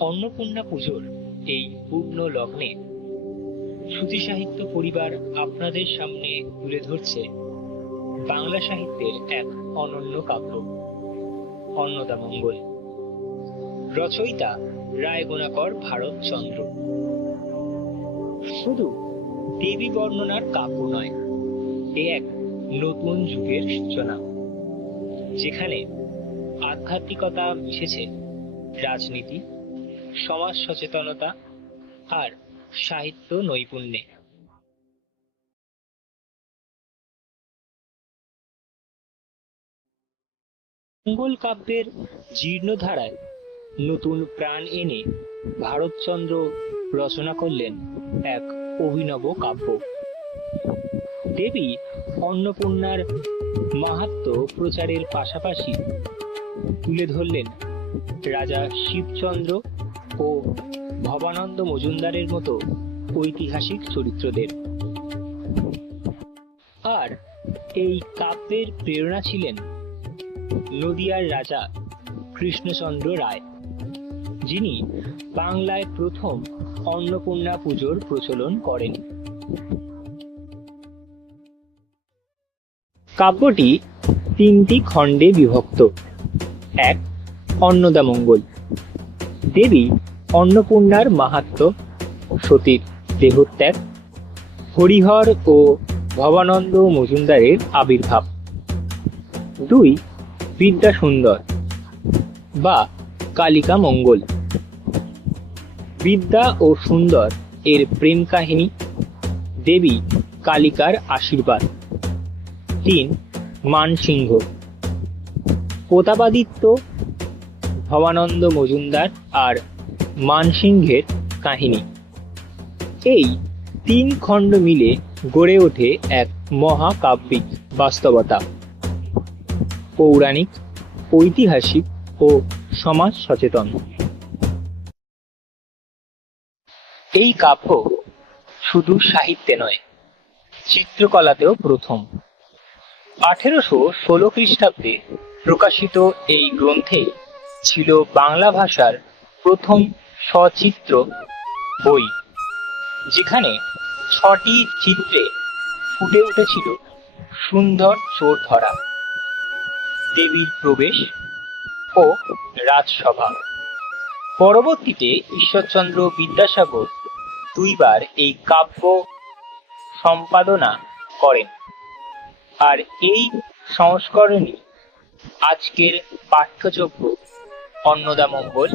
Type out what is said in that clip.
অন্নপূর্ণা পুজোর এই পূর্ণ লগ্নে শ্রুতি সাহিত্য পরিবার আপনাদের সামনে তুলে ধরছে বাংলা সাহিত্যের এক অনন্য কাব্য অন্নদামঙ্গল রচয়িতা রায়গোনাকর ভারতচন্দ্র। শুধু দেবী বর্ণনার কাব্য নয়, এ এক নতুন যুগের সূচনা, যেখানে আধ্যাত্মিকতা মিশেছে রাজনীতি সমাজ সচেতনতা আর সাহিত্য নৈপুণ্যে। মঙ্গল কাব্যের জীর্ণধারায় নতুন প্রাণ এনে ভারতচন্দ্র রচনা করলেন এক অভিনব কাব্য। দেবী অন্নপূর্ণার মাহাত্ম্য প্রচারের পাশাপাশি তুলে ধরলেন রাজা শিবচন্দ্র ও ভবানন্দ মজুমদারের মতো ঐতিহাসিক চরিত্রদের। আর এই কাব্যের প্রেরণা ছিলেন নদিয়ার রাজা কৃষ্ণচন্দ্র রায়, যিনি বাংলায় প্রথম অন্নপূর্ণা পুজোর প্রচলন করেন। কাব্যটি তিনটি খণ্ডে বিভক্ত, এক অন্নদামঙ্গল। দেবী অন্নপূর্ণার মাহাত্ম্য সতীর দেহত্যাগ, হরিহর ও ভবানন্দ মজুমদারের আবির্ভাব। দুই বিদ্যা সুন্দর বা কালিকা মঙ্গল। বিদ্যা ও সুন্দর এর প্রেম কাহিনী, দেবী কালিকার আশীর্বাদ। তিন, মানসিংহ। প্রতাপাদিত্য ভবানন্দ মজুমদার আর মানসিংহের কাহিনী। এই তিন খণ্ড মিলে গড়ে ওঠে এক মহাকাব্যিক বাস্তবতা। পৌরাণিক, ঐতিহাসিক ও সমাজ সচেতন। এই কাব্য শুধু সাহিত্যে নয়, চিত্রকলাতেও প্রথম। আঠেরোশো ষোলো খ্রিস্টাব্দে প্রকাশিত এই গ্রন্থে ছিল বাংলা ভাষার প্রথম সচিত্র বই, যেখানে ছটি চিত্রে ফুটে উঠেছিল সুন্দর চোর ধরা দেবীর প্রবেশ ও রাজসভা। পরবর্তীতে ঈশ্বরচন্দ্র বিদ্যাসাগর দুইবার এই কাব্য সম্পাদনা করেন। আর এই সংস্করণই আজকের পাঠ্যযোগ্য অন্নদামঙ্গল